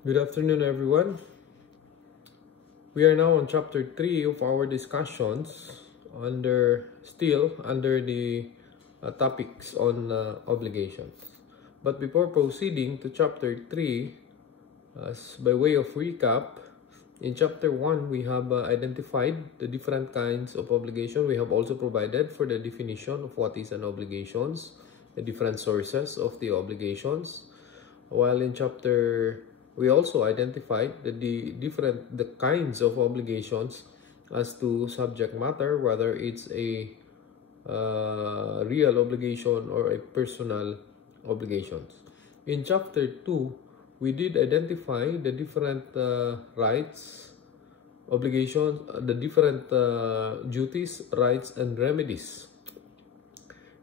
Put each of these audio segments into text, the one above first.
Good afternoon, everyone. We are now on chapter 3 of our discussions still under the topics on obligations. But before proceeding to chapter 3, by way of recap, in chapter 1 we have identified the different kinds of obligation. We have also provided for the definition of what is an obligations, the different sources of the obligations. While in chapter we also identified the kinds of obligations as to subject matter, whether it's a real obligation or a personal obligations. In chapter 2, we did identify the different rights, obligations, the different duties, rights, and remedies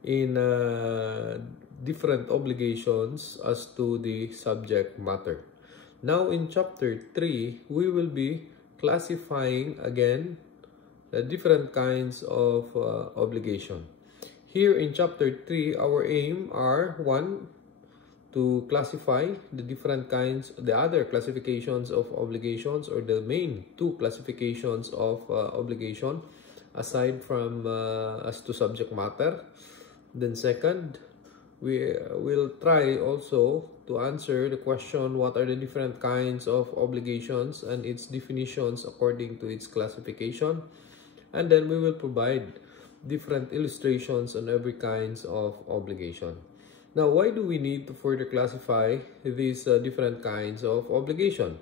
in different obligations as to the subject matter. Now in chapter 3, we will be classifying again the different kinds of obligation. Here in chapter 3, our aim are 1, to classify the different kinds, the other classifications of obligations, or the main 2 classifications of obligation aside from as to subject matter. Then second, we will try also to answer the question, what are the different kinds of obligations and its definitions according to its classification. And then we will provide different illustrations on every kinds of obligation. Now, why do we need to further classify these different kinds of obligation?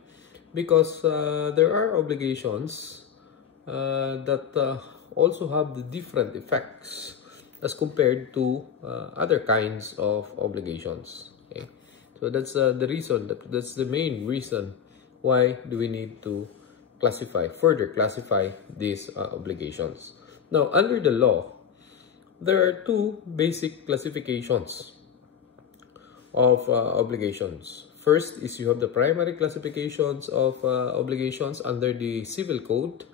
Because there are obligations that also have the different effects as compared to other kinds of obligations. Okay, so that's that's the main reason why do we need to further classify these obligations. Now, under the law, there are 2 basic classifications of obligations. First is you have the primary classifications of obligations under the Civil Code,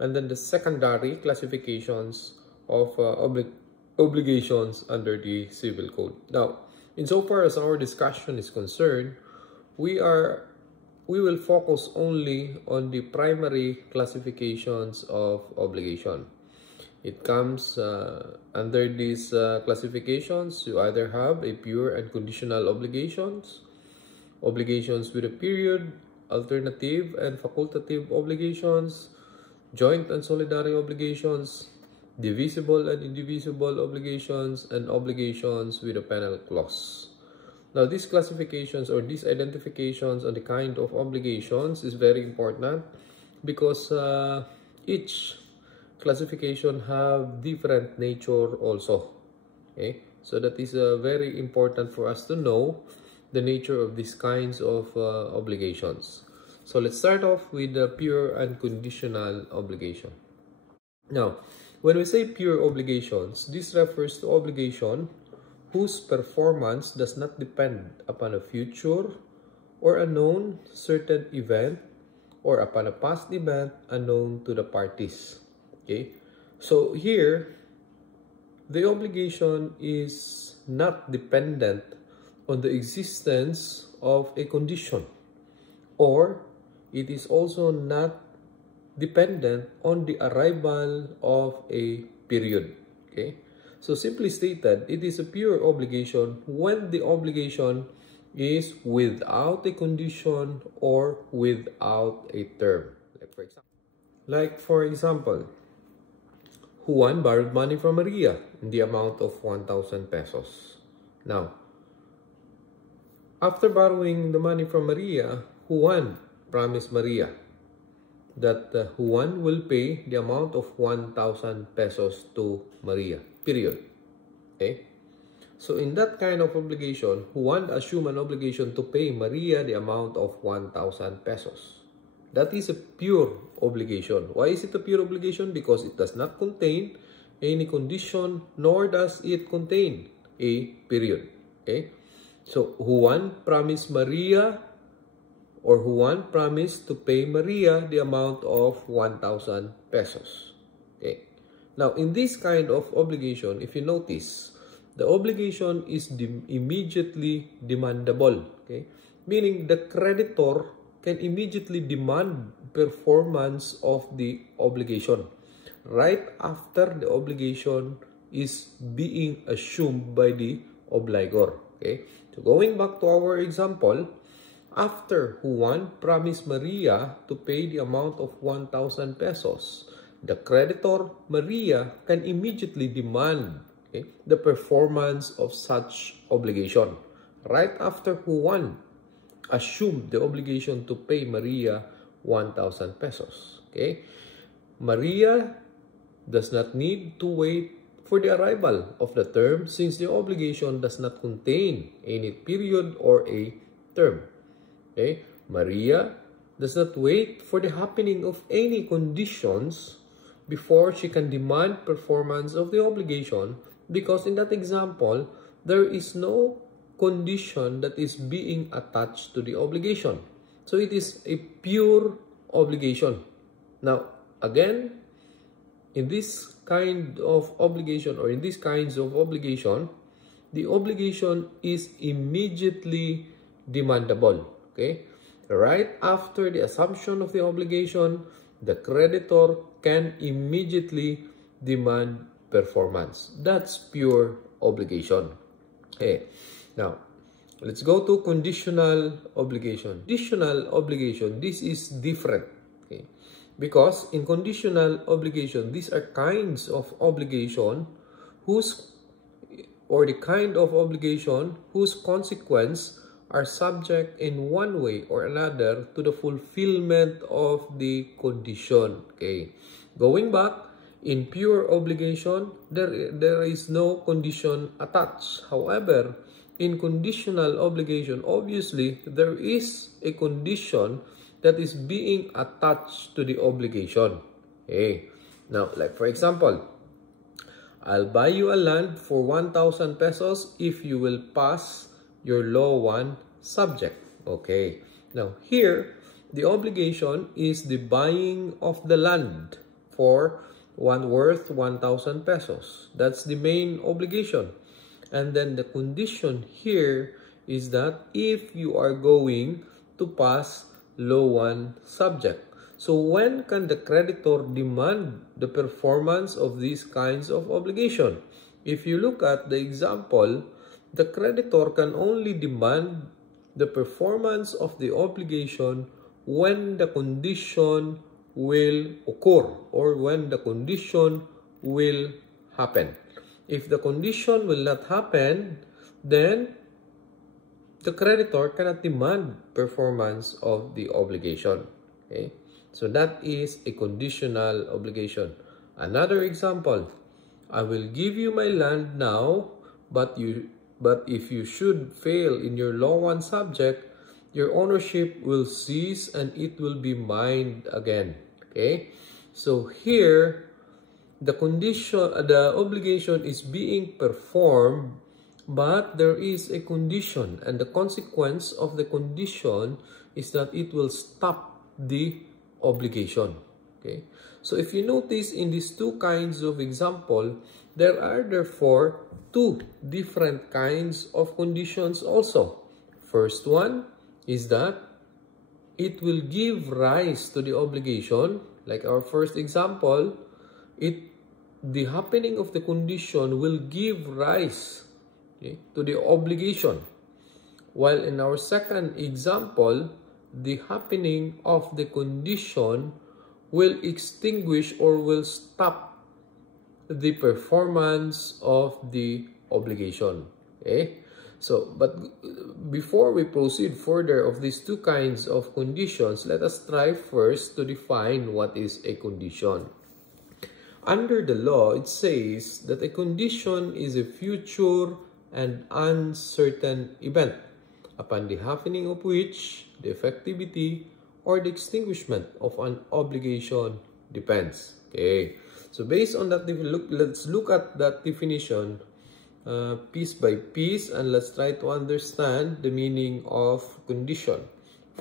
and then the secondary classifications of obligations under the Civil Code. Now, insofar as our discussion is concerned, we will focus only on the primary classifications of obligation. It comes under these classifications. You either have a pure and conditional obligations, obligations with a period, alternative and facultative obligations, joint and solidary obligations, divisible and indivisible obligations, and obligations with a penal clause. Now, these classifications or these identifications on the kind of obligations is very important because each classification have different nature also. Okay, so that is very important for us to know the nature of these kinds of obligations. So let's start off with the pure and conditional obligation. Now, when we say pure obligations, this refers to obligation whose performance does not depend upon a future or a known certain event or upon a past event unknown to the parties. Okay, so here the obligation is not dependent on the existence of a condition, or it is also not dependent on the arrival of a period. Okay, so simply stated, it is a pure obligation when the obligation is without a condition or without a term. Like for example, Juan borrowed money from Maria in the amount of 1,000 pesos. Now, after borrowing the money from Maria, Juan promised Maria that Juan will pay the amount of 1,000 pesos to Maria, period. Okay? So in that kind of obligation, Juan assumed an obligation to pay Maria the amount of 1,000 pesos. That is a pure obligation. Why is it a pure obligation? Because it does not contain any condition, nor does it contain a period. Okay? So Juan promised Maria, or Juan promised to pay Maria the amount of 1,000 pesos. Okay. Now, in this kind of obligation, if you notice, the obligation is immediately demandable. Okay. meaning the creditor can immediately demand performance of the obligation right after the obligation is being assumed by the obligor. Okay, so going back to our example, after Juan promised Maria to pay the amount of 1,000 pesos, the creditor, Maria, can immediately demand, okay, the performance of such obligation right after Juan assumed the obligation to pay Maria 1,000 pesos. Okay, Maria does not need to wait for the arrival of the term since the obligation does not contain any period or a term. Okay, Maria does not wait for the happening of any conditions before she can demand performance of the obligation, because in that example, there is no condition that is being attached to the obligation. So it is a pure obligation. Now, again, in this kind of obligation or in these kinds of obligation, the obligation is immediately demandable. Okay, right after the assumption of the obligation, the creditor can immediately demand performance. That's pure obligation. Okay, now let's go to conditional obligation. Conditional obligation, this is different. Okay, because in conditional obligation, these are kinds of obligation whose consequence are subject in one way or another to the fulfillment of the condition. Okay, going back, in pure obligation, there is no condition attached. However, in conditional obligation, obviously, there is a condition that is being attached to the obligation. Okay, now, like for example, I'll buy you a land for 1,000 pesos if you will pass your Law 1 subject. Okay, now here, the obligation is the buying of the land for worth 1,000 pesos. That's the main obligation. And then the condition here is that if you are going to pass Law 1 subject. So when can the creditor demand the performance of these kinds of obligation? If you look at the example, the creditor can only demand the performance of the obligation when the condition will occur or when the condition will happen. If the condition will not happen, then the creditor cannot demand performance of the obligation. Okay, so that is a conditional obligation. Another example, I will give you my land now, but if you should fail in your Law 1 subject, your ownership will cease and it will be mine again. Okay, so here the obligation is being performed, but there is a condition, and the consequence of the condition is that it will stop the obligation. Okay, so if you notice in these two kinds of example, there are therefore two different kinds of conditions also. First one is that it will give rise to the obligation, like our first example, the happening of the condition will give rise, okay, to the obligation. While in our second example, the happening of the condition will extinguish or will stop the performance of the obligation. Okay, so but before we proceed further of these two kinds of conditions, let us try first to define what is a condition. Under the law, it says that a condition is a future and uncertain event, upon the happening of which the effectivity or the extinguishment of an obligation depends. Okay, so based on that, let's look at that definition piece by piece, and let's try to understand the meaning of condition.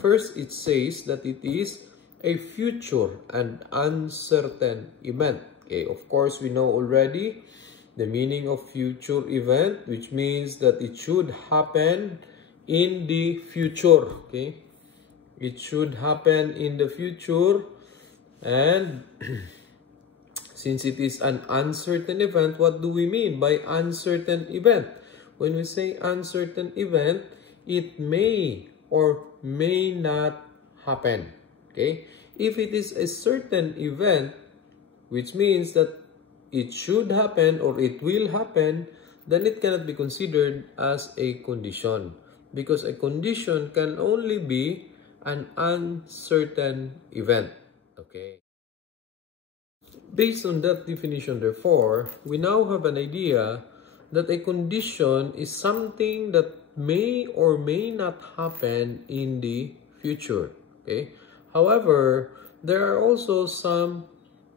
First, it says that it is a future and uncertain event. Okay, of course, we know already the meaning of future event, which means that it should happen in the future. Okay, it should happen in the future, and since it is an uncertain event, what do we mean by uncertain event? When we say uncertain event, it may or may not happen. Okay, if it is a certain event, which means that it should happen or it will happen, then it cannot be considered as a condition, because a condition can only be an uncertain event. Okay. Based on that definition, therefore, we now have an idea that a condition is something that may or may not happen in the future. Okay. However, there are also some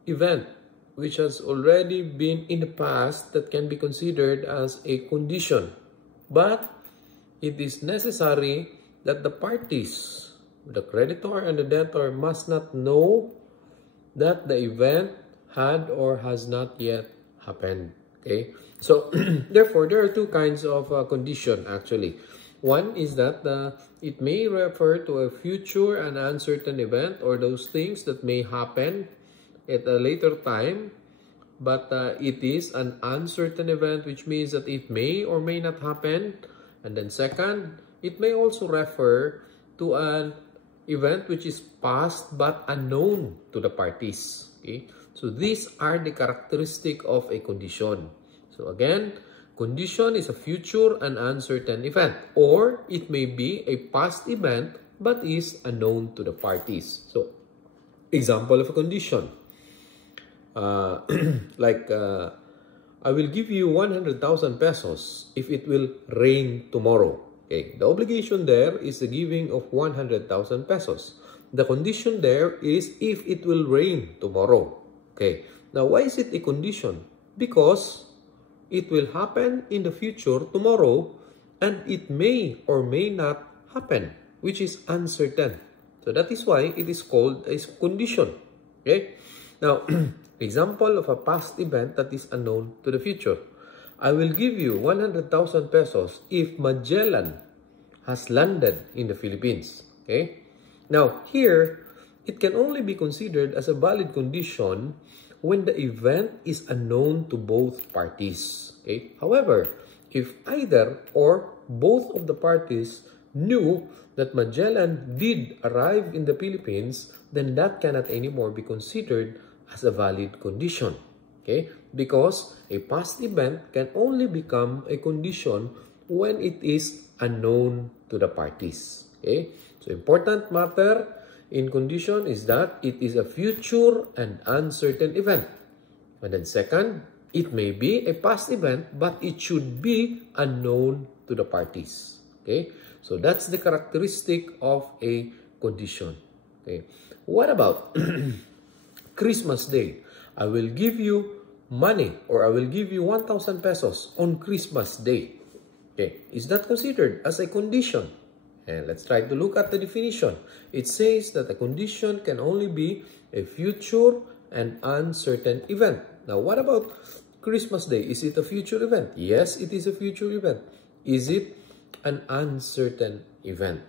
event which has already been in the past that can be considered as a condition. But it is necessary that the parties, the creditor and the debtor, must not know that the event had or has not yet happened. Okay, so therefore there are two kinds of condition actually. One is that it may refer to a future and uncertain event, or those things that may happen at a later time, but it is an uncertain event, which means that it may or may not happen. And then second, it may also refer to an event which is past but unknown to the parties. Okay, so these are the characteristic of a condition. So again, condition is a future and uncertain event, or it may be a past event but is unknown to the parties. So example of a condition, I will give you 100,000 pesos if it will rain tomorrow. Okay, the obligation there is the giving of 100,000 pesos. The condition there is if it will rain tomorrow. Okay, now why is it a condition? Because it will happen in the future tomorrow, and it may or may not happen, which is uncertain. So that is why it is called a condition. Okay, now example of a past event that is unknown to the future. I will give you 100,000 pesos if Magellan has landed in the Philippines. Okay, now here it can only be considered as a valid condition when the event is unknown to both parties. Okay, however, if either or both of the parties knew that Magellan did arrive in the Philippines, then that cannot anymore be considered as a valid condition. Okay, because a past event can only become a condition when it is unknown to the parties. Okay, so important matter in condition is that it is a future and uncertain event. And then second, it may be a past event, but it should be unknown to the parties. Okay, so that's the characteristic of a condition. Okay, what about Christmas Day? I will give you money, or I will give you 1,000 pesos on Christmas Day. Okay, is that considered as a condition? And let's try to look at the definition. It says that a condition can only be a future and uncertain event. Now, what about Christmas Day? Is it a future event? Yes, it is a future event. Is it an uncertain event?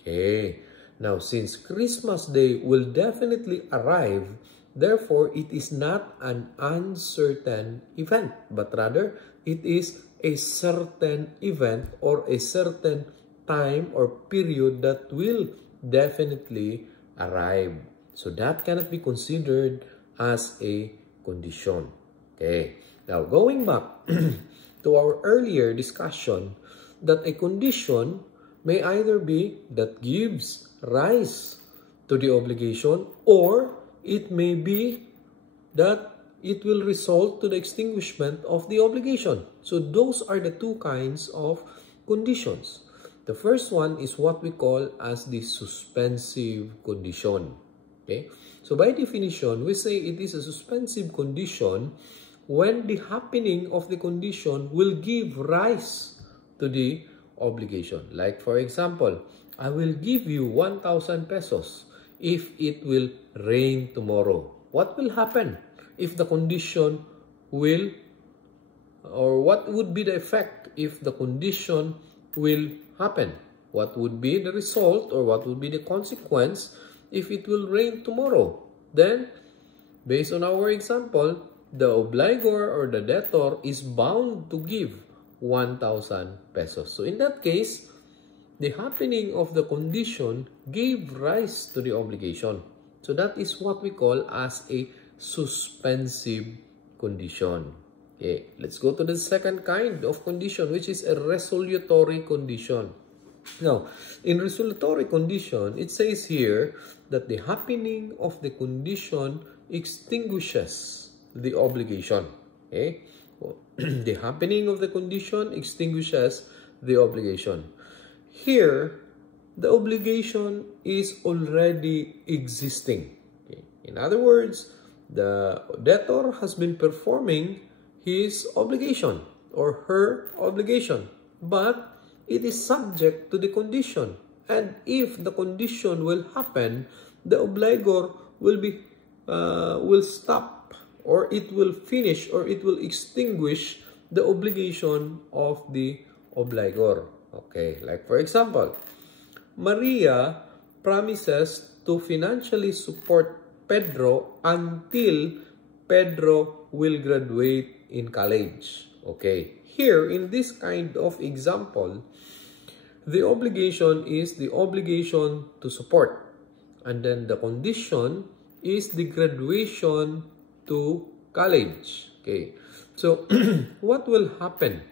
Okay. Now, since Christmas Day will definitely arrive, therefore, it is not an uncertain event, but rather it is a certain event or a certain time or period that will definitely arrive. So that cannot be considered as a condition. Okay. Now, going back to our earlier discussion, that a condition may either be that gives rise to the obligation, or it may be that it will result to the extinguishment of the obligation. So those are the two kinds of conditions. The first one is what we call as the suspensive condition. Okay? So by definition, we say it is a suspensive condition when the happening of the condition will give rise to the obligation. Like for example, I will give you 1,000 pesos if it will rain tomorrow. What will happen if the condition will, or what would be the effect if the condition will happen? What would be the result or what would be the consequence if it will rain tomorrow? Then, based on our example, the obligor or the debtor is bound to give 1,000 pesos. So in that case, the happening of the condition gave rise to the obligation. So that is what we call as a suspensive condition. Okay, let's go to the second kind of condition, which is a resolutory condition. Now, in resolutory condition, it says here that the happening of the condition extinguishes the obligation. Okay? The happening of the condition extinguishes the obligation. Here, the obligation is already existing. Okay? In other words, the debtor has been performing his obligation or her obligation, but it is subject to the condition. And if the condition will happen, the obligor will stop, or it will finish, or it will extinguish the obligation of the obligor. Okay, like for example, Maria promises to financially support Pedro until Pedro will graduate in college. Okay, here in this kind of example, the obligation is the obligation to support, and then the condition is the graduation to college. Okay, so what will happen?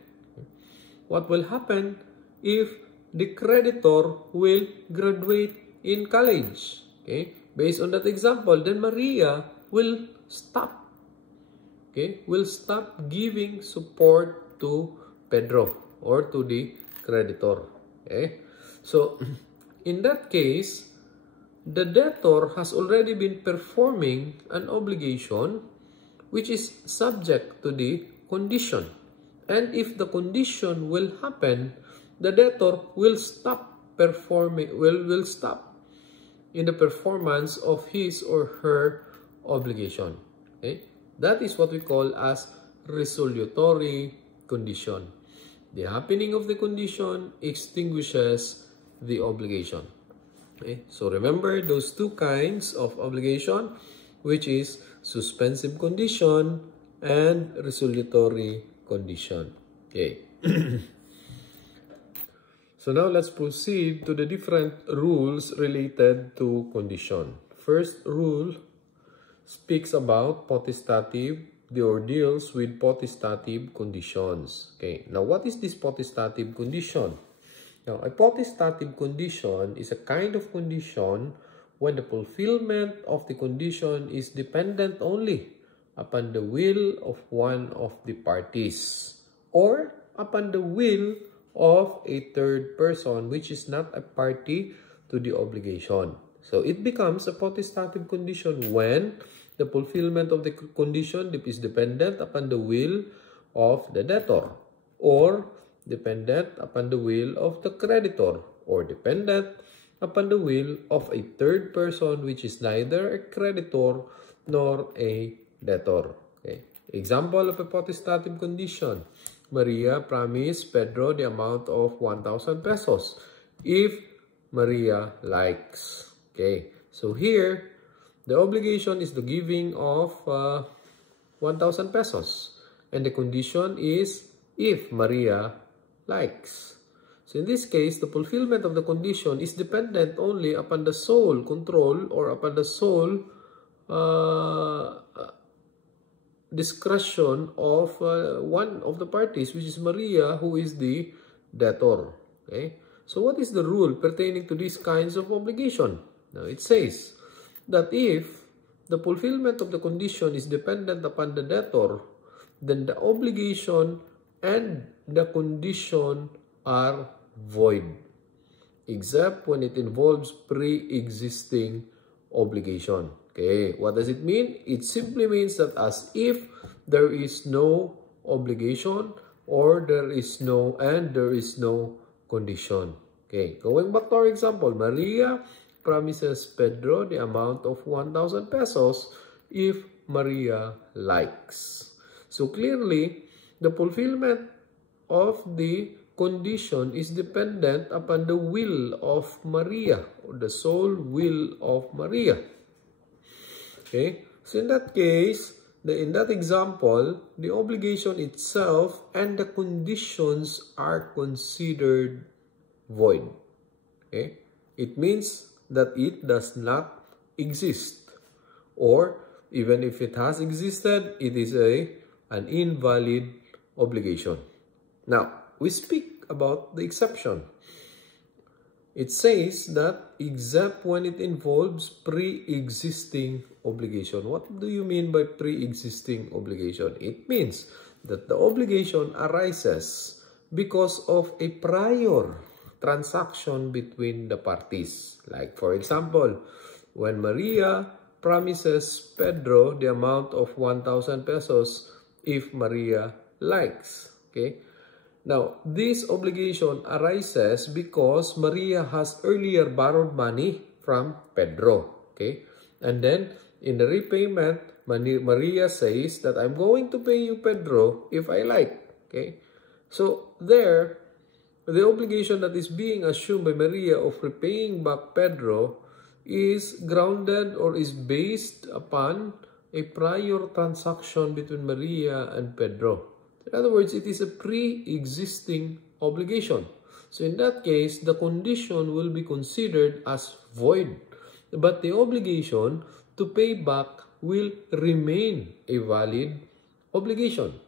What will happen if the creditor will graduate in college? Okay, based on that example, then Maria will stop. Okay, will stop giving support to Pedro or to the creditor. Okay, so in that case, the debtor has already been performing an obligation which is subject to the condition. And if the condition will happen, the debtor will stop performing, will stop in the performance of his or her obligation. Okay? That is what we call as resolutory condition. The happening of the condition extinguishes the obligation. Okay? So remember those two kinds of obligation, which is suspensive condition and resolutory condition. Okay. So now let's proceed to the different rules related to condition. First rule speaks about potestative, or deals with potestative conditions. Okay, now what is this potestative condition? Now, a potestative condition is a kind of condition when the fulfillment of the condition is dependent only upon the will of one of the parties or upon the will of a third person which is not a party to the obligation. So it becomes a potestative condition when the fulfillment of the condition is dependent upon the will of the debtor, or dependent upon the will of the creditor, or dependent upon the will of a third person which is neither a creditor nor a debtor. Okay. Example of a potestative condition. Maria promised Pedro the amount of 1,000 pesos if Maria likes. Okay, so here, the obligation is the giving of 1,000 pesos. And the condition is if Maria likes. So in this case, the fulfillment of the condition is dependent only upon the sole control or upon the sole discretion of one of the parties, which is Maria, who is the debtor. Okay? So what is the rule pertaining to these kinds of obligation? Now it says that if the fulfillment of the condition is dependent upon the debtor, then the obligation and the condition are void, except when it involves pre-existing obligation. Okay, what does it mean? It simply means that as if there is no obligation or there is no condition. Okay, going back to our example, Maria promises Pedro the amount of 1,000 pesos if Maria likes. So clearly, the fulfillment of the condition is dependent upon the will of Maria, or the sole will of Maria. Okay, so in that case, in that example, the obligation itself and the conditions are considered void. Okay, it means that it does not exist, or even if it has existed, it is an invalid obligation. Now, we speak about the exception. It says that except when it involves pre-existing obligation. What do you mean by pre-existing obligation? It means that the obligation arises because of a prior transaction between the parties. Like for example, when Maria promises Pedro the amount of 1,000 pesos if Maria likes. Okay. Now, this obligation arises because Maria has earlier borrowed money from Pedro. Okay. And then in the repayment, Maria says that I'm going to pay you, Pedro, if I like. Okay. So there, the obligation that is being assumed by Maria of repaying back Pedro is grounded or is based upon a prior transaction between Maria and Pedro. In other words, it is a pre-existing obligation. So in that case, the condition will be considered as void, but the obligation to pay back will remain a valid obligation.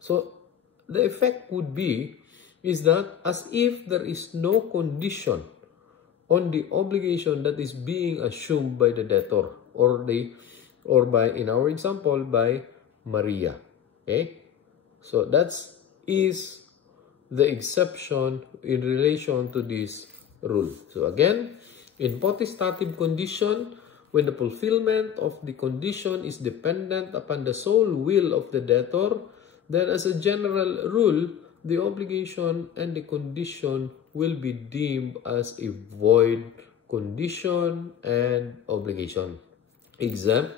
So the effect would be is that as if there is no condition on the obligation that is being assumed by the debtor or by, in our example, by Maria. Okay? So that is the exception in relation to this rule. So again, in potestative condition, when the fulfillment of the condition is dependent upon the sole will of the debtor, then as a general rule, the obligation and the condition will be deemed as a void condition and obligation, except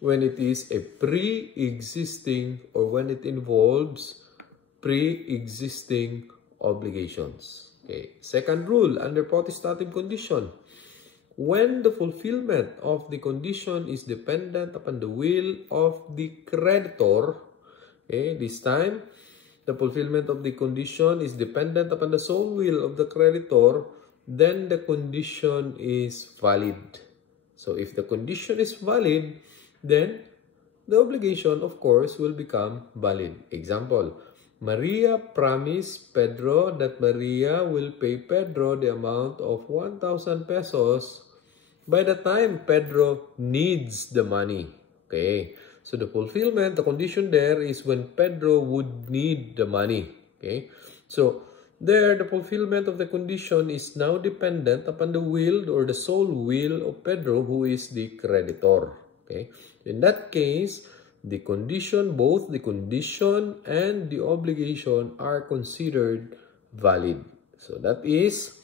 when it is a pre-existing or when it involves pre-existing obligations. Okay. Second rule under potestative condition, when the fulfillment of the condition is dependent upon the will of the creditor, okay, this time, the fulfillment of the condition is dependent upon the sole will of the creditor, then the condition is valid. So if the condition is valid, then the obligation, of course, will become valid. Example, Maria promised Pedro that Maria will pay Pedro the amount of 1,000 pesos by the time Pedro needs the money. Okay. So the fulfillment, the condition there is when Pedro would need the money. Okay. So there, the fulfillment of the condition is now dependent upon the will or the sole will of Pedro, who is the creditor. Okay. In that case, the condition, both the condition and the obligation are considered valid. So that is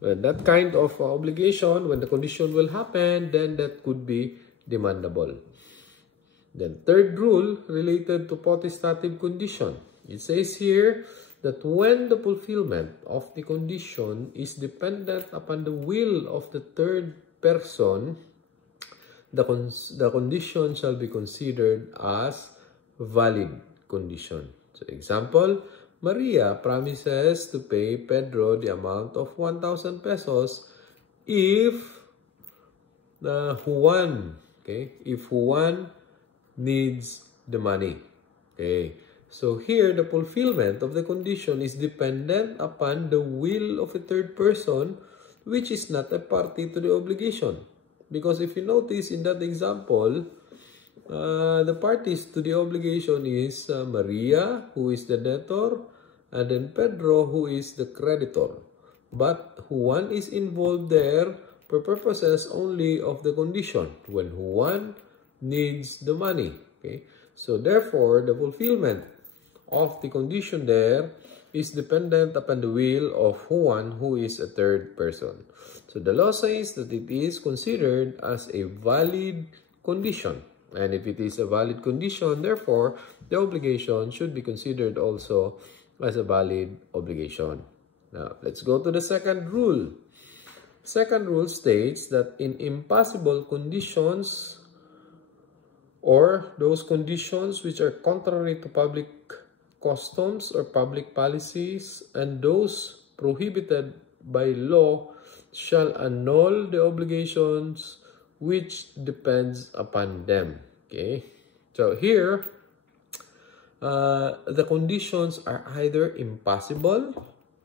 that kind of obligation, when the condition will happen, then that could be demandable. Then third rule related to potestative condition. It says here that when the fulfillment of the condition is dependent upon the will of the third person, the condition shall be considered as valid condition. So example, Maria promises to pay Pedro the amount of 1,000 pesos if Juan, okay, if Juan needs the money. Okay, so here the fulfillment of the condition is dependent upon the will of a third person, which is not a party to the obligation. Because if you notice in that example, the parties to the obligation is Maria, who is the debtor, and then Pedro, who is the creditor. But Juan is involved there for purposes only of the condition, when Juan needs the money. Okay, so therefore the fulfillment of the condition there is dependent upon the will of Juan, who is a third person. So the law says that it is considered as a valid condition, and if it is a valid condition, therefore the obligation should be considered also as a valid obligation. Now, let's go to the second rule. Second rule states that in impossible conditions, or those conditions which are contrary to public customs or public policies, and those prohibited by law, shall annul the obligations which depends upon them. Okay, so here the conditions are either impossible,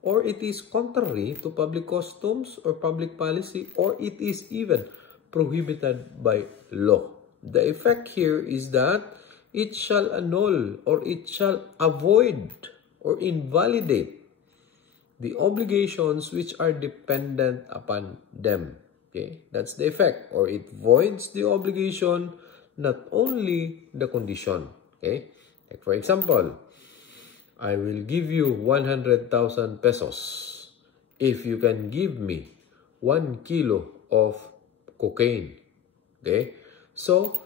or it is contrary to public customs or public policy, or it is even prohibited by law. The effect here is that it shall annul, or it shall avoid or invalidate the obligations which are dependent upon them. Okay, that's the effect. Or it voids the obligation, not only the condition. Okay, like for example, I will give you 100,000 pesos if you can give me 1 kilo of cocaine. Okay, so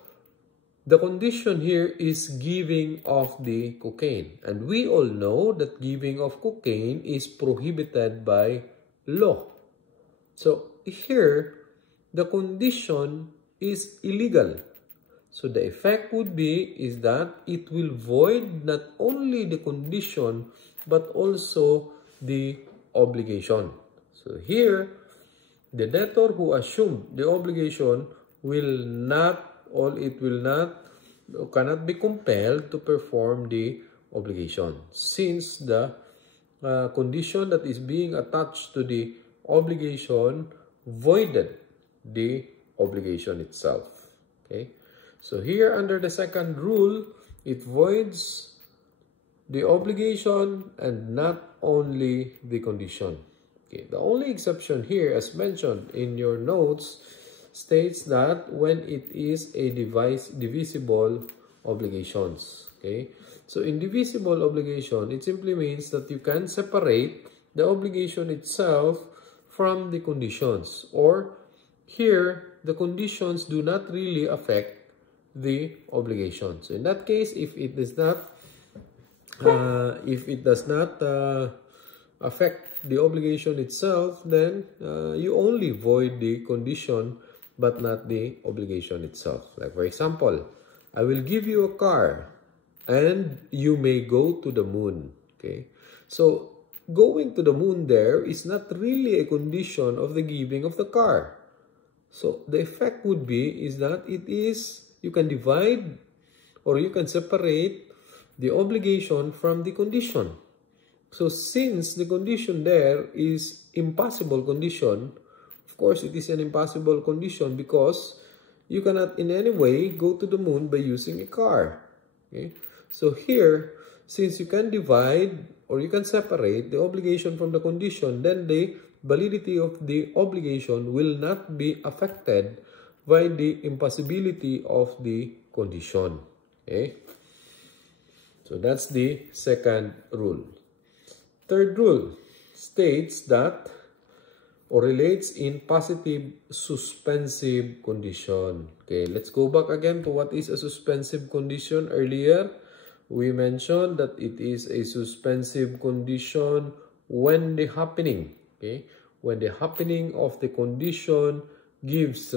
the condition here is giving of the cocaine. And we all know that giving of cocaine is prohibited by law. So here, the condition is illegal. So the effect would be is that it will void not only the condition, but also the obligation. So here, the debtor who assumed the obligation will not, or it will not, cannot be compelled to perform the obligation, since the condition that is being attached to the obligation voided the obligation itself. Okay, so here under the second rule, it voids the obligation and not only the condition. Okay, the only exception here, as mentioned in your notes, states that when it is a divisible obligations. Okay, so in divisible obligation, it simply means that you can separate the obligation itself from the conditions, or here the conditions do not really affect the obligation. So in that case, if it does not affect the obligation itself, then you only void the condition but not the obligation itself. Like for example, I will give you a car and you may go to the moon. Okay, so going to the moon there is not really a condition of the giving of the car. So the effect would be is that it is, you can divide or you can separate the obligation from the condition. So since the condition there is impossible condition, of course it is an impossible condition because you cannot in any way go to the moon by using a car. Okay, so here, since you can divide or you can separate the obligation from the condition, then the validity of the obligation will not be affected by the impossibility of the condition. Okay, so that's the second rule. Third rule states that, or relates in positive suspensive condition. Okay, let's go back again to what is a suspensive condition. Earlier, we mentioned that it is a suspensive condition when the happening, okay, when the happening of the condition gives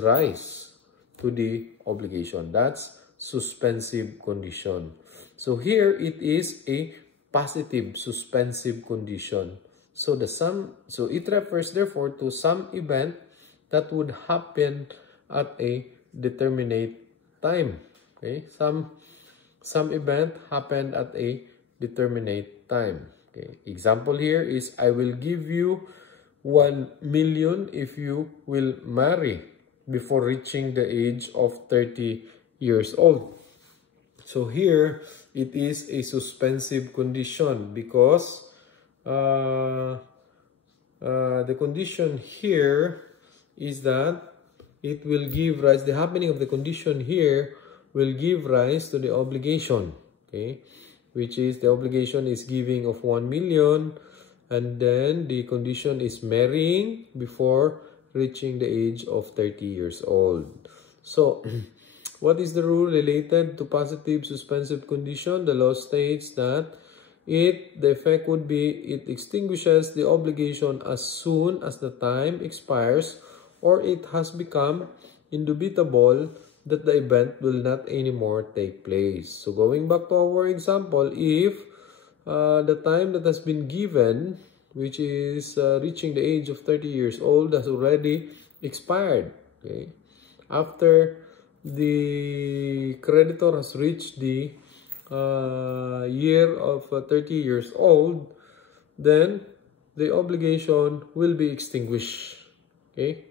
rise to the obligation. That's suspensive condition. So here it is a positive suspensive condition. So it refers therefore to some event that would happen at a determinate time. Okay, some event happened at a determinate time. Okay, example here is I will give you 1 million if you will marry before reaching the age of 30 years old. So here it is a suspensive condition because the condition here is that it will give rise, the happening of the condition here will give rise to the obligation, okay, which is the obligation is giving of 1 million, and then the condition is marrying before reaching the age of 30 years old. So what is the rule related to positive suspensive condition? The law states that the effect would be it extinguishes the obligation as soon as the time expires or it has become indubitable that the event will not anymore take place. So going back to our example, if the time that has been given, which is reaching the age of 30 years old, has already expired. Okay? After the creditor has reached the year of 30 years old, then the obligation will be extinguished. Okay?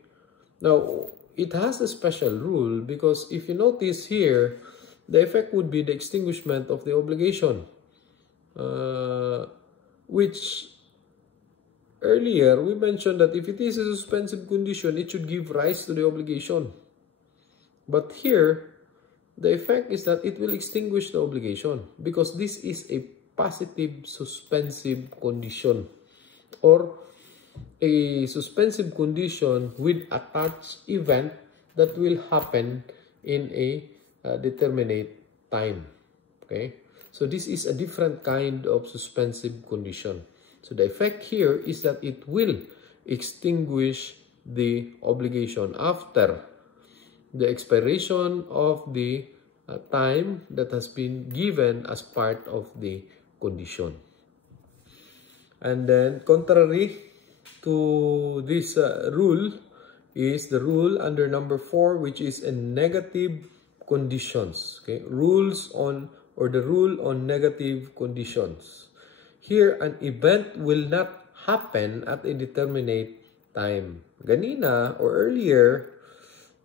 Now, it has a special rule because if you notice here, the effect would be the extinguishment of the obligation, which earlier we mentioned that if it is a suspensive condition, it should give rise to the obligation. But here, the effect is that it will extinguish the obligation because this is a positive suspensive condition or a suspensive condition with attached event that will happen in a determinate time. Okay, so this is a different kind of suspensive condition. So the effect here is that it will extinguish the obligation after the expiration of the time that has been given as part of the condition. And then contrary to this rule is the rule under number 4, which is a negative conditions. Okay, rules on or the rule on negative conditions. Here, an event will not happen at a determinate time. Ganina or earlier,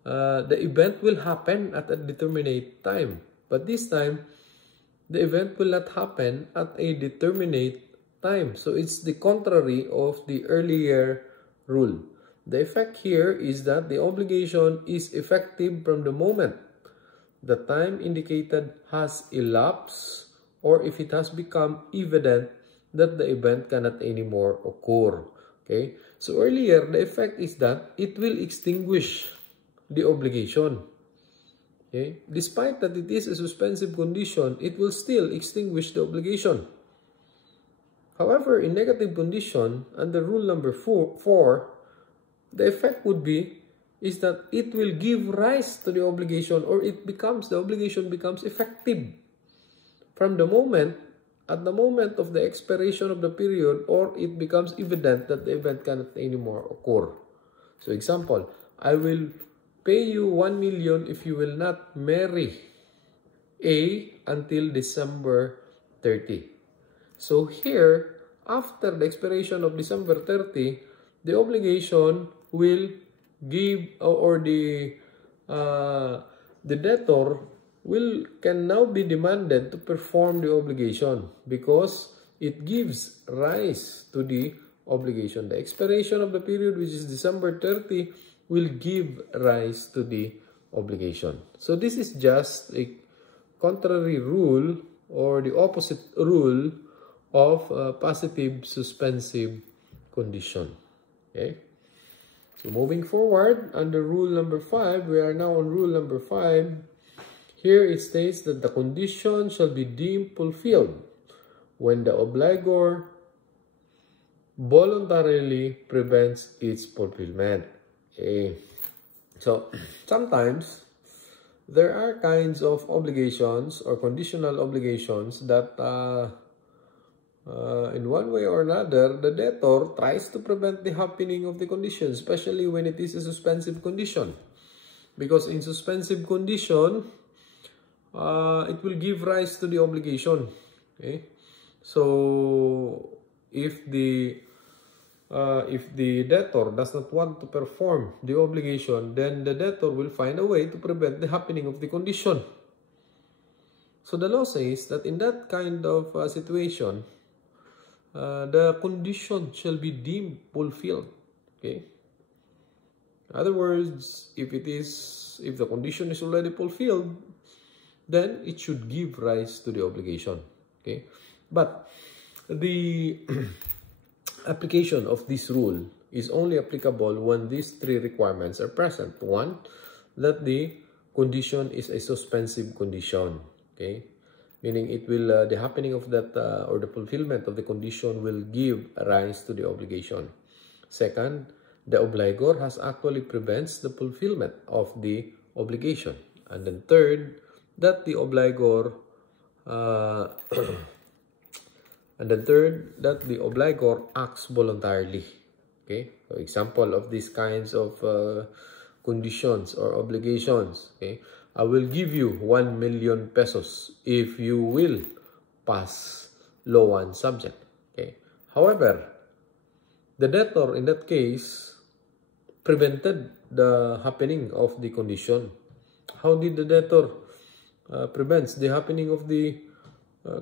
the event will happen at a determinate time. But this time, the event will not happen at a determinate time. So it's the contrary of the earlier rule. The effect here is that the obligation is effective from the moment the time indicated has elapsed or if it has become evident that the event cannot anymore occur. Okay? So earlier, the effect is that it will extinguish the obligation. Okay? Despite that it is a suspensive condition, it will still extinguish the obligation. However, in negative condition, under rule number 4, the effect would be is that it will give rise to the obligation or the obligation becomes effective from the moment, at the moment of the expiration of the period, or it becomes evident that the event cannot anymore occur. So example, I will pay you 1 million if you will not marry A until December 30. So here, after the expiration of December 30, the obligation will give or the debtor can now be demanded to perform the obligation because it gives rise to the obligation. The expiration of the period, which is December 30, will give rise to the obligation. So this is just a contrary rule or the opposite rule of positive suspensive condition. Okay? So moving forward, under rule number 5, we are now on rule number 5. Here it states that the condition shall be deemed fulfilled when the obligor voluntarily prevents its fulfillment. Okay. So sometimes there are kinds of obligations or conditional obligations that in one way or another, the debtor tries to prevent the happening of the condition, especially when it is a suspensive condition. Because in suspensive condition, it will give rise to the obligation. Okay? So, if the debtor does not want to perform the obligation, then the debtor will find a way to prevent the happening of the condition. So the law says that in that kind of situation, the condition shall be deemed fulfilled. Okay. In other words, if the condition is already fulfilled, then it should give rise to the obligation. Okay. But the application of this rule is only applicable when these 3 requirements are present. 1, that the condition is a suspensive condition. Okay. meaning it will the happening of that or the fulfillment of the condition will give rise to the obligation. Second, the obligor has actually prevents the fulfillment of the obligation. And then third, that the obligor acts voluntarily. Okay, so example of these kinds of conditions or obligations. Okay, I will give you 1 million pesos if you will pass law 1 subject. Okay, however, the debtor in that case prevented the happening of the condition. How did the debtor prevents the happening of the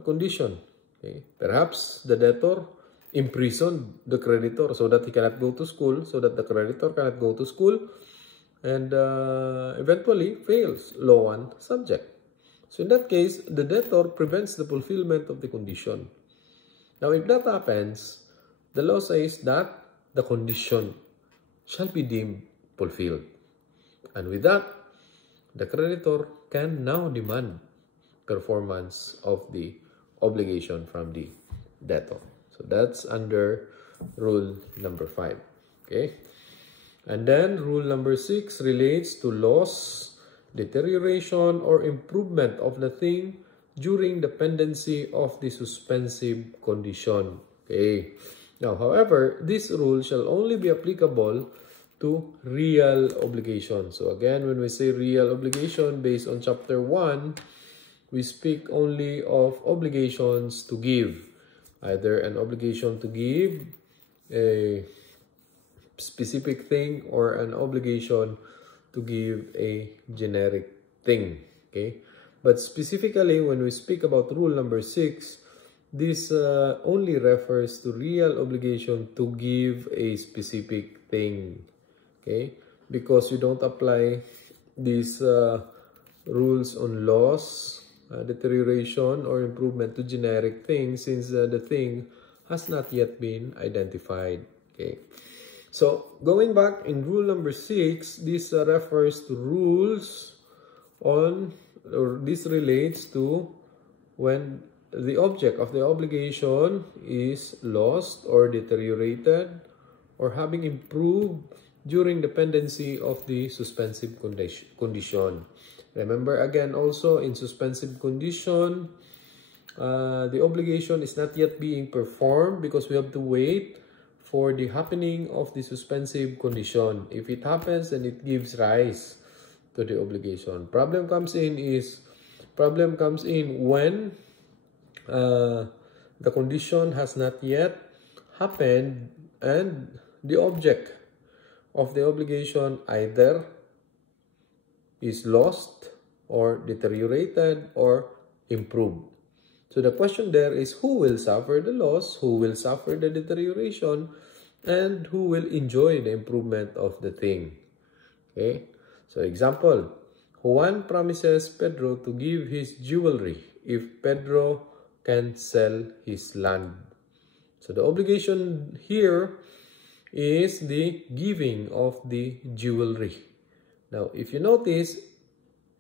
condition? Okay. Perhaps the debtor imprisoned the creditor so that he cannot go to school, so that the creditor cannot go to school, and eventually fails law 1 subject. So in that case, the debtor prevents the fulfillment of the condition. Now, if that happens, the law says that the condition shall be deemed fulfilled. And with that, the creditor can now demand performance of the obligation from the debtor. So that's under rule number 5. Okay. And then rule number 6 relates to loss, deterioration, or improvement of the thing during the pendency of the suspensive condition. Okay. Now, however, this rule shall only be applicable to real obligation. So again, when we say real obligation based on chapter 1, we speak only of obligations to give. Either an obligation to give a specific thing or an obligation to give a generic thing. Okay, but specifically when we speak about rule number 6, this only refers to real obligation to give a specific thing. Okay, because you don't apply these rules on loss, deterioration, or improvement to generic things, since the thing has not yet been identified. Okay, so going back in rule number 6, this refers to rules on, or this relates to when the object of the obligation is lost or deteriorated or having improved during the pendency of the suspensive condition. Remember again also in suspensive condition, the obligation is not yet being performed because we have to wait for the happening of the suspensive condition. If it happens, then it gives rise to the obligation. Problem comes in when the condition has not yet happened and the object of the obligation either is lost or deteriorated or improved. So the question there is, who will suffer the loss, who will suffer the deterioration, and who will enjoy the improvement of the thing? Okay, so example, Juan promises Pedro to give his jewelry if Pedro can sell his land. So the obligation here is the giving of the jewelry. Now, if you notice,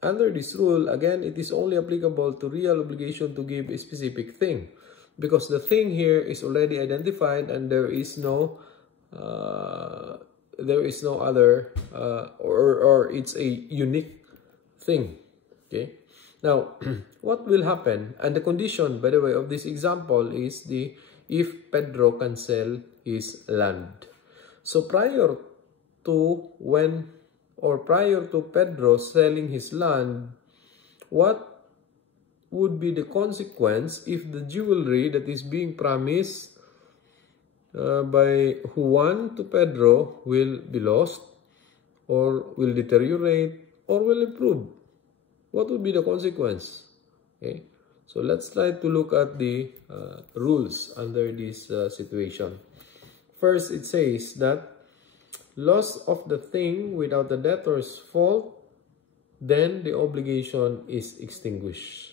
under this rule, again, it is only applicable to real obligation to give a specific thing, because the thing here is already identified and there is no other or it's a unique thing. Okay. Now, what will happen? And the condition, by the way, of this example is the if Pedro can sell his land. So prior to Pedro selling his land, what would be the consequence if the jewelry that is being promised by Juan to Pedro will be lost, or will deteriorate, or will improve? What would be the consequence? Okay, so let's try to look at the rules under this situation. First, it says that loss of the thing without the debtor's fault, then the obligation is extinguished.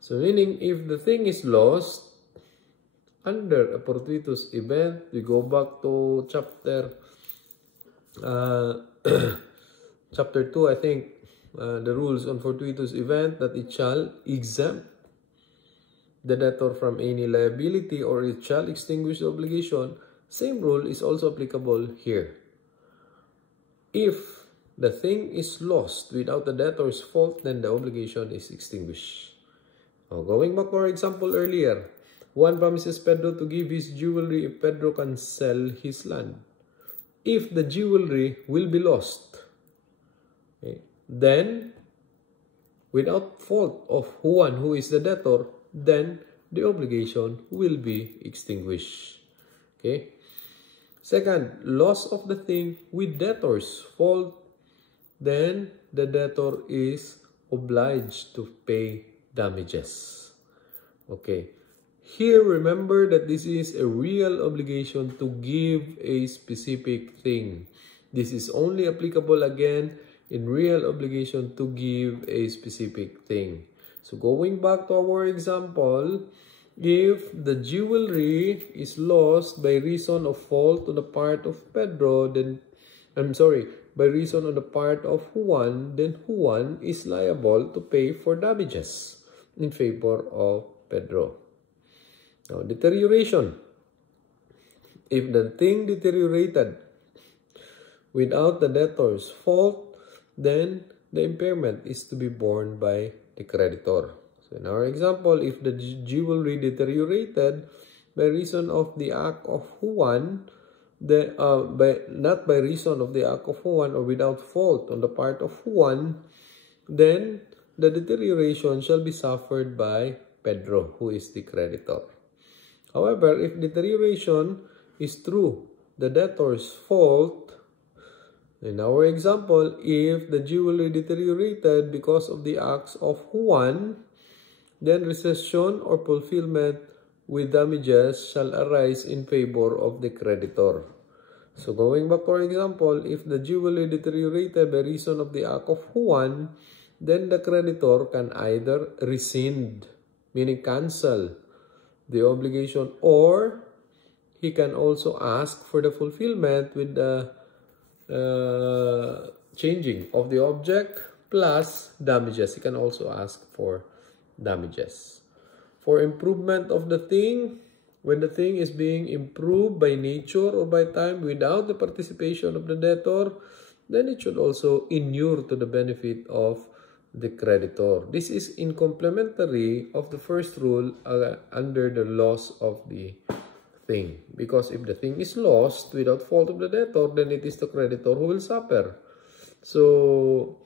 So meaning, if the thing is lost under a fortuitous event, we go back to chapter 2, I think, the rules on fortuitous event, that it shall exempt the debtor from any liability or it shall extinguish the obligation, same rule is also applicable here. If the thing is lost without the debtor's fault, then the obligation is extinguished. Now, going back to our example earlier, Juan promises Pedro to give his jewelry if Pedro can sell his land. If the jewelry will be lost, okay, then without fault of Juan, who is the debtor, then the obligation will be extinguished. Okay. Second, loss of the thing with debtor's fault, then the debtor is obliged to pay damages. Okay. Here, remember that this is a real obligation to give a specific thing. This is only applicable again in real obligation to give a specific thing. So going back to our example, if the jewelry is lost by reason of fault on the part of Pedro, then, by reason on the part of Juan, then Juan is liable to pay for damages in favor of Pedro. Now, deterioration. If the thing deteriorated without the debtor's fault, then the impairment is to be borne by the creditor. So in our example, if the jewelry deteriorated by reason of the act of Juan, not by reason of the act of Juan or without fault on the part of Juan, then the deterioration shall be suffered by Pedro, who is the creditor. However, if deterioration is through the debtor's fault, in our example, if the jewelry deteriorated because of the acts of Juan, then recession or fulfillment with damages shall arise in favor of the creditor. So going back to our example, if the jewelry deteriorated by reason of the act of Juan, then the creditor can either rescind, meaning cancel the obligation, or he can also ask for the fulfillment with the changing of the object plus damages. He can also ask for damages. For improvement of the thing, when the thing is being improved by nature or by time without the participation of the debtor, then it should also inure to the benefit of the creditor. This is in complementary of the first rule under the loss of the thing. Because if the thing is lost without fault of the debtor, then it is the creditor who will suffer. So,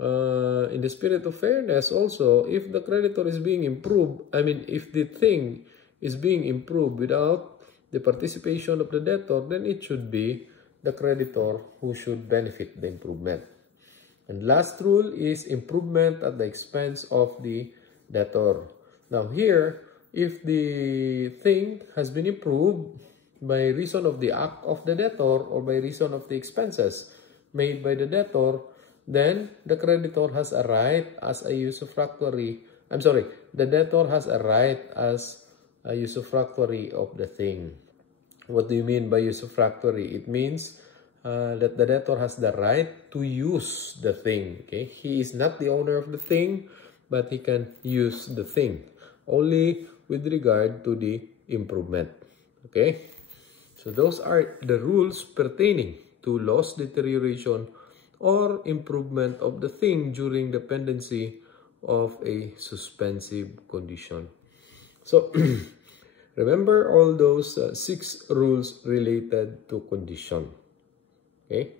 in the spirit of fairness also, if the creditor is being improved, if the thing is being improved without the participation of the debtor, then it should be the creditor who should benefit the improvement. And last rule is improvement at the expense of the debtor. Now here, if the thing has been improved by reason of the act of the debtor or by reason of the expenses made by the debtor, then the creditor has a right as a usufructuary. The debtor has a right as a usufructuary of the thing. What do you mean by usufructuary? It means that the debtor has the right to use the thing. Okay, he is not the owner of the thing, but he can use the thing only with regard to the improvement. Okay, so those are the rules pertaining to loss, deterioration, or improvement of the thing during the pendency of a suspensive condition. So remember all those 6 rules related to condition. Okay.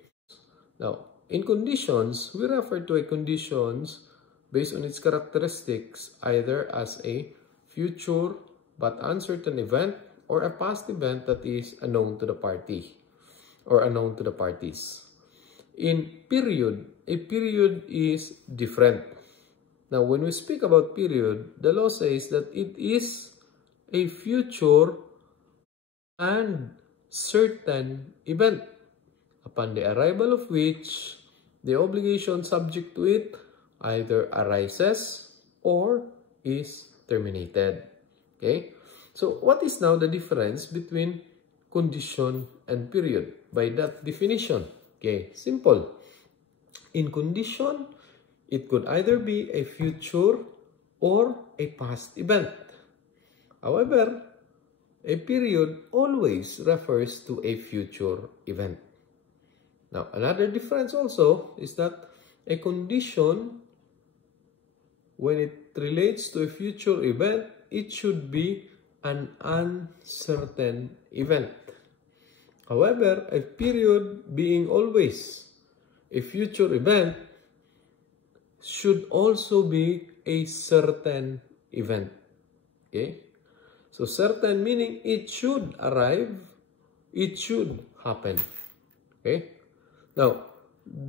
Now, in conditions, we refer to a conditions based on its characteristics either as a future but uncertain event or a past event that is unknown to the party or unknown to the parties. In period, a period is different. Now, when we speak about period, the law says that it is a future and certain event, upon the arrival of which the obligation subject to it either arises or is terminated. Okay? So, what is now the difference between condition and period by that definition? Okay, simple. In condition, it could either be a future or a past event. However, a period always refers to a future event. Now, another difference also is that a condition, when it relates to a future event, it should be an uncertain event. However, a period being always a future event should also be a certain event. Okay? So certain meaning it should arrive, it should happen. Okay? Now,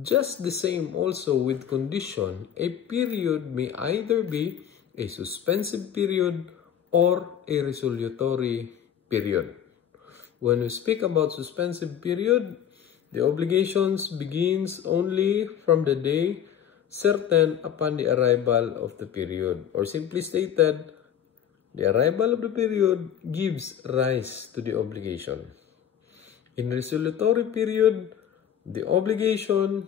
just the same also with condition, a period may either be a suspensive period or a resolutory period. When we speak about suspensive period, the obligations begins only from the day certain upon the arrival of the period. Or simply stated, the arrival of the period gives rise to the obligation. In resolutory period, the obligation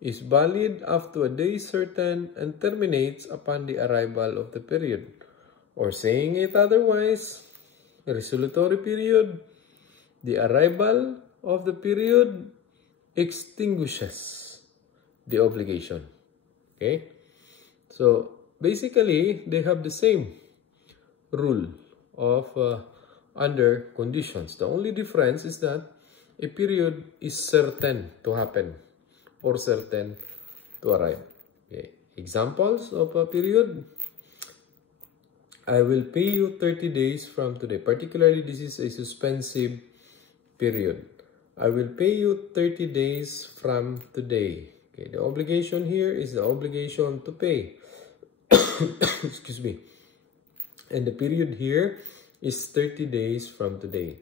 is valid up to a day certain and terminates upon the arrival of the period. Or saying it otherwise, the resolutory period, the arrival of the period extinguishes the obligation. Okay? So, basically, they have the same rule of under conditions. The only difference is that a period is certain to happen or certain to arrive. Okay. Examples of a period: I will pay you 30 days from today. Particularly, this is a suspensive period. I will pay you 30 days from today. Okay. The obligation here is the obligation to pay. Excuse me. And the period here is 30 days from today.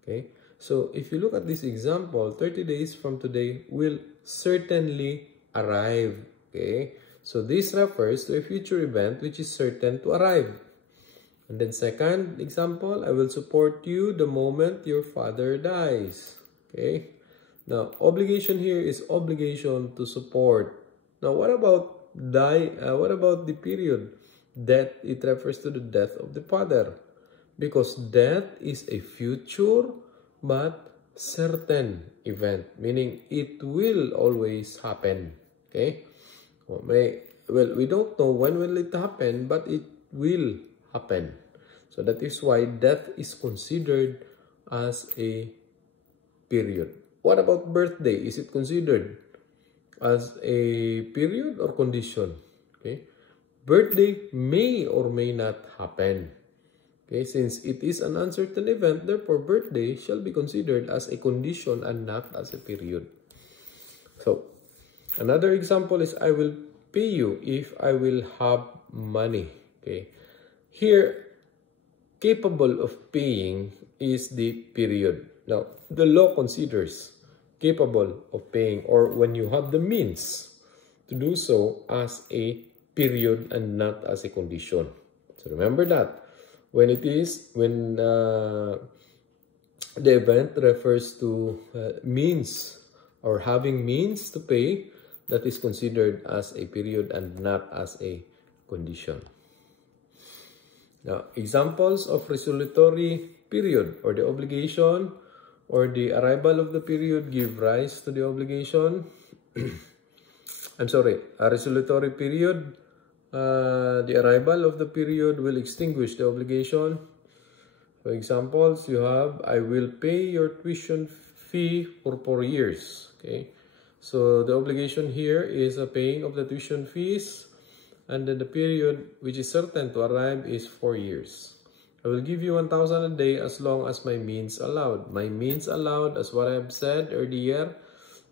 Okay. So, if you look at this example, 30 days from today will certainly arrive. Okay. So, this refers to a future event which is certain to arrive. And then second example, I will support you the moment your father dies. Okay. Now, obligation here is obligation to support. Now, what about the period? Death, it refers to the death of the father. Because death is a future but certain event, meaning it will always happen. Okay? Well, we don't know when will it happen, but it will happen. So that is why death is considered as a period. What about birthday? Is it considered as a period or condition? Okay? Birthday may or may not happen. Okay, since it is an uncertain event, therefore birthday shall be considered as a condition and not as a period. So, another example is I will pay you if I will have money. Okay, here, capable of paying is the period. Now, the law considers capable of paying or when you have the means to do so as a period and not as a condition. So remember that when the event refers to means or having means to pay, that is considered as a period and not as a condition. Now, examples of resolutory period or the obligation or the arrival of the period give rise to the obligation. I'm sorry, a resolutory period, the arrival of the period will extinguish the obligation. For examples, you have, I will pay your tuition fee for 4 years. Okay, so the obligation here is a paying of the tuition fees, and then the period which is certain to arrive is 4 years. I will give you 1,000 a day as long as my means allowed. My means allowed, as what I have said earlier,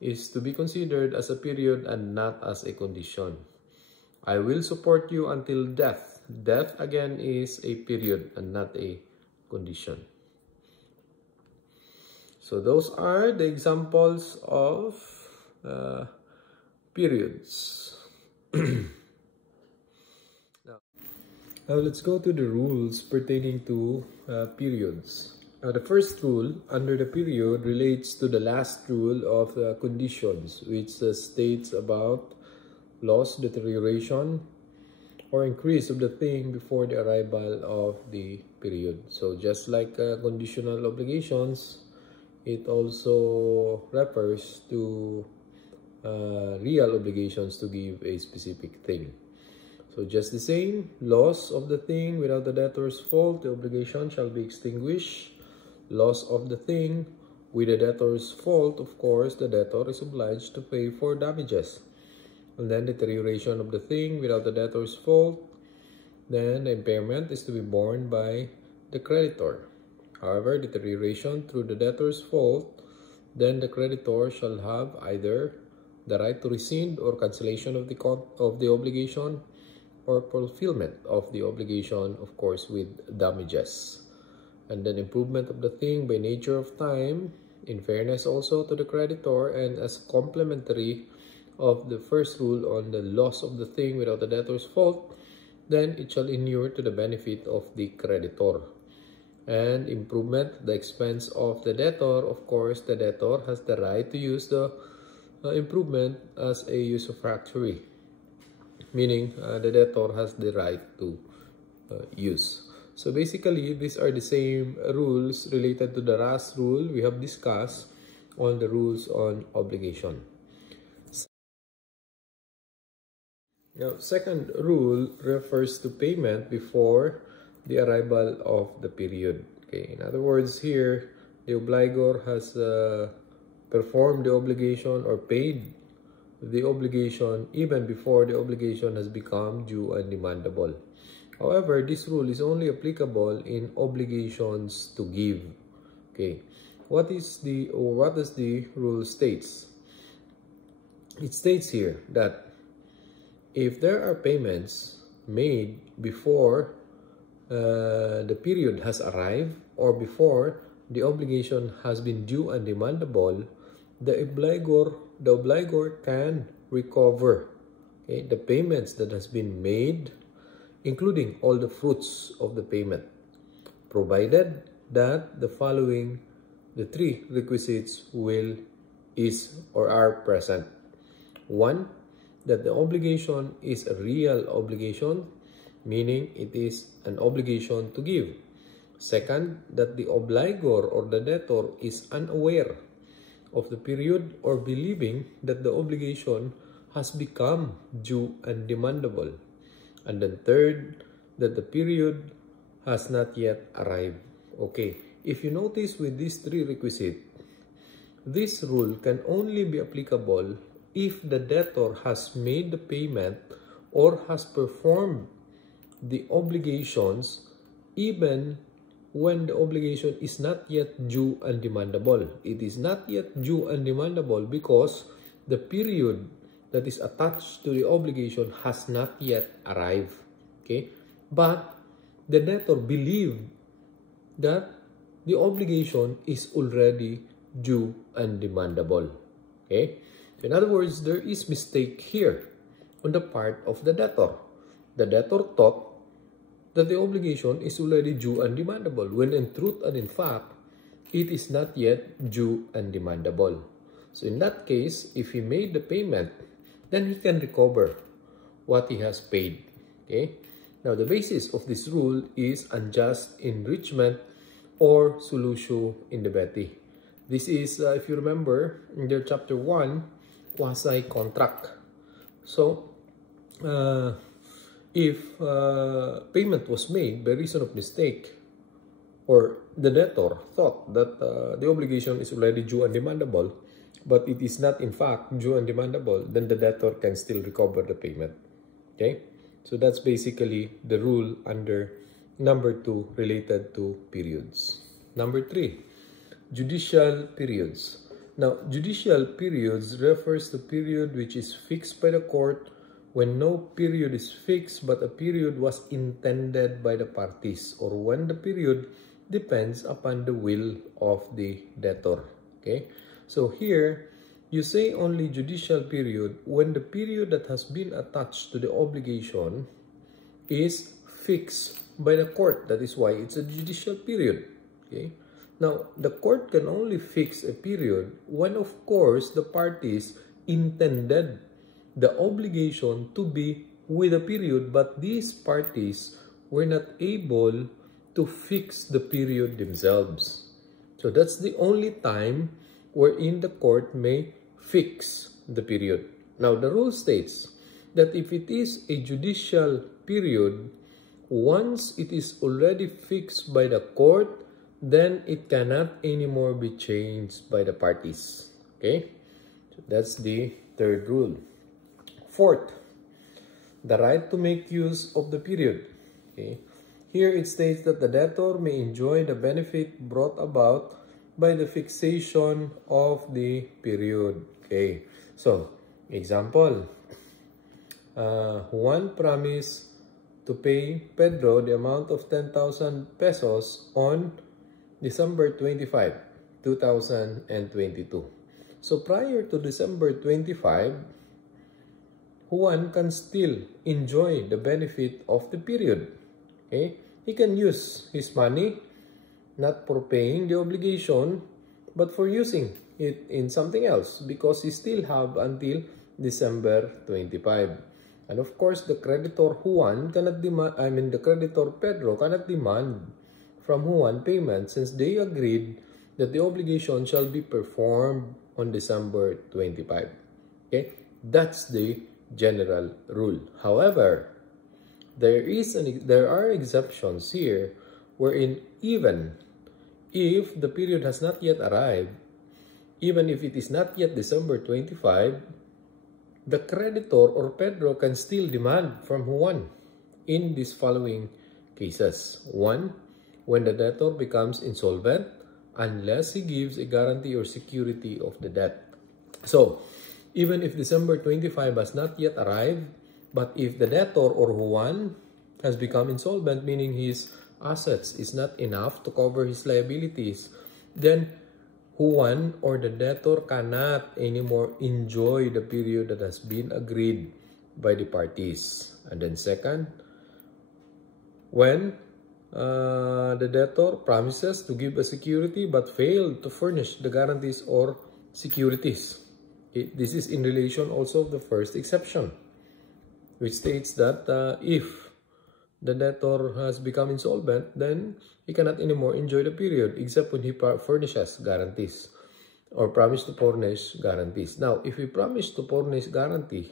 is to be considered as a period and not as a condition. I will support you until death. Death again is a period and not a condition. So those are the examples of periods. Now let's go to the rules pertaining to periods. Now the first rule under the period relates to the last rule of conditions, which states about loss, deterioration, or increase of the thing before the arrival of the period. So just like conditional obligations, it also refers to real obligations to give a specific thing. So just the same, loss of the thing without the debtor's fault, the obligation shall be extinguished. Loss of the thing with the debtor's fault, of course, the debtor is obliged to pay for damages. And then deterioration of the thing without the debtor's fault, then the impairment is to be borne by the creditor. However, deterioration through the debtor's fault, then the creditor shall have either the right to rescind or cancellation of the obligation, or fulfillment of the obligation, of course, with damages. And then improvement of the thing by nature of time, in fairness also to the creditor, and as complementary of the first rule on the loss of the thing without the debtor's fault, then it shall inure to the benefit of the creditor. And improvement, the expense of the debtor, of course, the debtor has the right to use the improvement as a usufructuary, meaning the debtor has the right to use. So basically, these are the same rules related to the last rule we have discussed on the rules on obligation. Now, second rule refers to payment before the arrival of the period. Okay, in other words, here the obligor has performed the obligation or paid the obligation even before the obligation has become due and demandable. However, this rule is only applicable in obligations to give. Okay, what does the rule states? It states here that if there are payments made before the period has arrived or before the obligation has been due and demandable, the obligor can recover, okay, the payments that has been made, including all the fruits of the payment, provided that the following, the three requisites are present. One, that the obligation is a real obligation, meaning it is an obligation to give. Second, that the obligor or the debtor is unaware of the period or believing that the obligation has become due and demandable. And then third, that the period has not yet arrived. Okay, if you notice with these three requisites, this rule can only be applicable if the debtor has made the payment or has performed the obligations even when the obligation is not yet due and demandable. It is not yet due and demandable because the period that is attached to the obligation has not yet arrived. Okay, but the debtor believed that the obligation is already due and demandable. Okay, so in other words, there is mistake here on the part of the debtor. The debtor thought that the obligation is already due and demandable, when in truth and in fact, it is not yet due and demandable. So in that case, if he made the payment, then he can recover what he has paid. Okay. Now, the basis of this rule is unjust enrichment or solusio indebeti. This is, if you remember, in their chapter 1, quasi-contract. So, if payment was made by reason of mistake, or the debtor thought that the obligation is already due and demandable, but it is not in fact due and demandable, then the debtor can still recover the payment. Okay, so that's basically the rule under number 2 related to periods. Number 3, judicial periods. Now, judicial periods refers to period which is fixed by the court when no period is fixed but a period was intended by the parties, or when the period depends upon the will of the debtor. Okay, so here you say only judicial period when the period that has been attached to the obligation is fixed by the court. That is why it's a judicial period. Okay, now the court can only fix a period when, of course, the parties intended the obligation to be with a period, but these parties were not able to fix the period themselves. So that's the only time wherein the court may fix the period. Now, the rule states that if it is a judicial period, once it is already fixed by the court, then it cannot anymore be changed by the parties. Okay? So that's the third rule. Fourth, the right to make use of the period. Okay? Here it states that the debtor may enjoy the benefit brought about by the fixation of the period. Okay? So, example, Juan promised to pay Pedro the amount of 10,000 pesos on December 25, 2022. So prior to December 25, Juan can still enjoy the benefit of the period. Okay? He can use his money not for paying the obligation, but for using it in something else because he still have until December 25. And of course, the creditor Juan cannot demand, the creditor Pedro cannot demand from Juan payment since they agreed that the obligation shall be performed on December 25. Okay? That's the general rule. However, there are exceptions here wherein even if the period has not yet arrived, even if it is not yet December 25, the creditor or Pedro can still demand from Juan in these following cases. 1. When the debtor becomes insolvent, unless he gives a guarantee or security of the debt. So, even if December 25 has not yet arrived, but if the debtor or Juan has become insolvent, meaning his assets is not enough to cover his liabilities, then Juan or the debtor cannot anymore enjoy the period that has been agreed by the parties. And then second, when the debtor promises to give a security but failed to furnish the guarantees or securities. This is in relation also to the first exception, which states that if the debtor has become insolvent, then he cannot anymore enjoy the period except when he furnishes guarantees or promise to furnish guarantees. Now, if he promised to furnish guarantee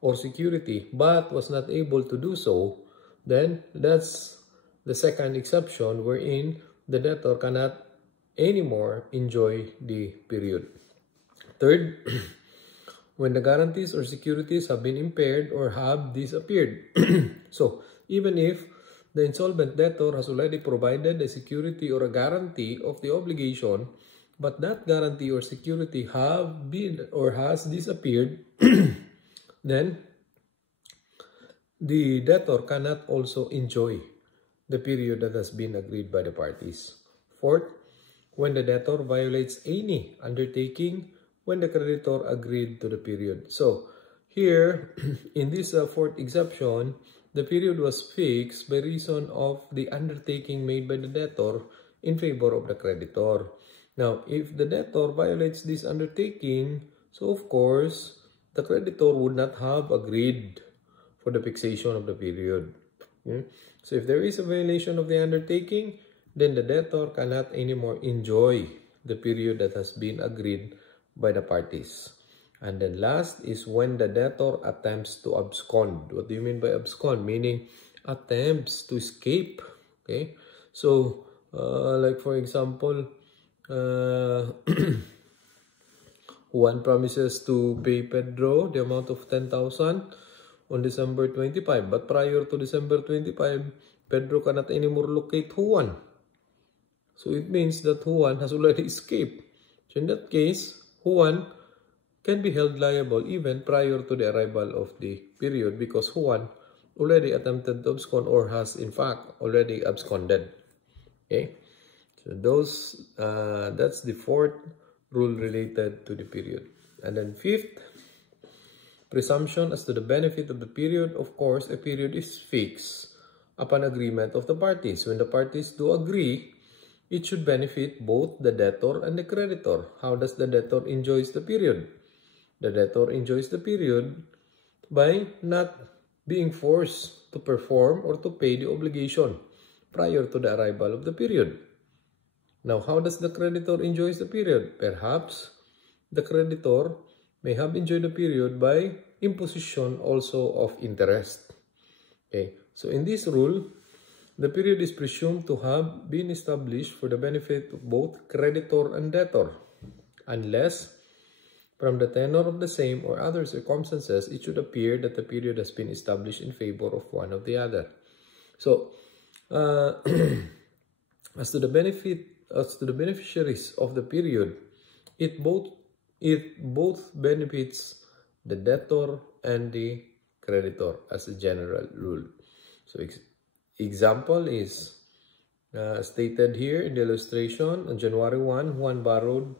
or security but was not able to do so, then that's the second exception wherein the debtor cannot anymore enjoy the period. Third, when the guarantees or securities have been impaired or have disappeared. So, even if the insolvent debtor has already provided a security or a guarantee of the obligation, but that guarantee or security have been or has disappeared, then the debtor cannot also enjoy the period that has been agreed by the parties. Fourth, when the debtor violates any undertaking when the creditor agreed to the period. So, here, in this fourth exception, the period was fixed by reason of the undertaking made by the debtor in favor of the creditor. Now, if the debtor violates this undertaking, so of course, the creditor would not have agreed for the fixation of the period. Okay? So, if there is a violation of the undertaking, then the debtor cannot anymore enjoy the period that has been agreed by the parties. And then last is when the debtor attempts to abscond. What do you mean by abscond? Meaning attempts to escape. Okay? So, like for example, Juan promises to pay Pedro the amount of 10,000 on December 25. But prior to December 25, Pedro cannot anymore locate Juan. So, it means that Juan has already escaped. So, in that case, Juan can be held liable even prior to the arrival of the period because Juan already attempted to abscond or has in fact already absconded. Okay, so that's the fourth rule related to the period. And then fifth, presumption as to the benefit of the period. Of course, a period is fixed upon agreement of the parties. When the parties do agree, it should benefit both the debtor and the creditor. How does the debtor enjoys the period? The debtor enjoys the period by not being forced to perform or to pay the obligation prior to the arrival of the period. Now, how does the creditor enjoy the period? Perhaps the creditor may have enjoyed the period by imposition also of interest. Okay, so in this rule, the period is presumed to have been established for the benefit of both creditor and debtor, unless from the tenor of the same or other circumstances, it should appear that the period has been established in favor of one or the other. So, as to the beneficiaries of the period, it both benefits the debtor and the creditor as a general rule. So, example is stated here in the illustration. On January 1, Juan borrowed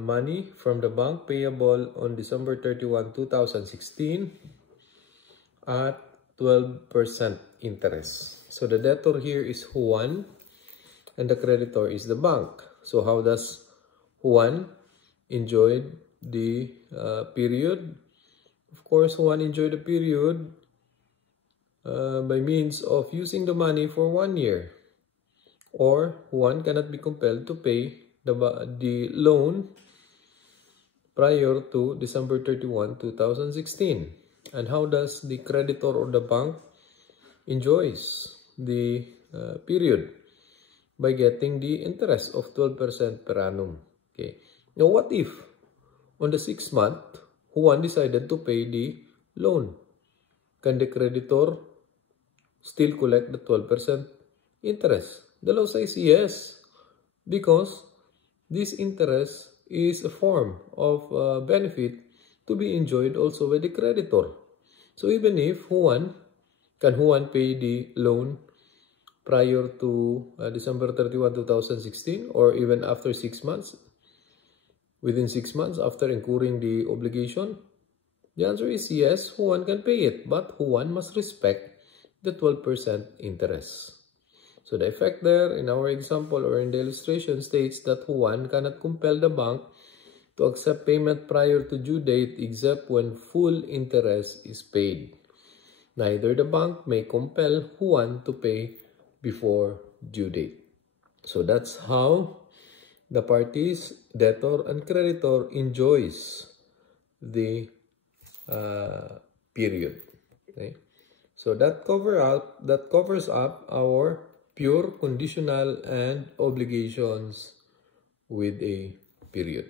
money from the bank payable on December 31, 2016 at 12% interest. So the debtor here is Juan and the creditor is the bank. So how does Juan enjoy the period? Of course, Juan enjoyed the period by means of using the money for 1 year, or Juan cannot be compelled to pay the loan prior to December 31, 2016. And how does the creditor or the bank enjoys the period? By getting the interest of 12% per annum. Okay. Now, what if on the 6th month, Juan decided to pay the loan? Can the creditor still collect the 12% interest? The law says yes, because this interest is a form of benefit to be enjoyed also by the creditor. So even if Juan pay the loan prior to December 31, 2016, or even after 6 months, within 6 months after incurring the obligation? The answer is yes, Juan can pay it, but Juan must respect the 12% interest. So the effect there in our example or in the illustration states that Juan cannot compel the bank to accept payment prior to due date except when full interest is paid. Neither the bank may compel Juan to pay before due date. So that's how the parties, debtor and creditor, enjoys the period. Okay? So that covers up our pure conditional and obligations with a period.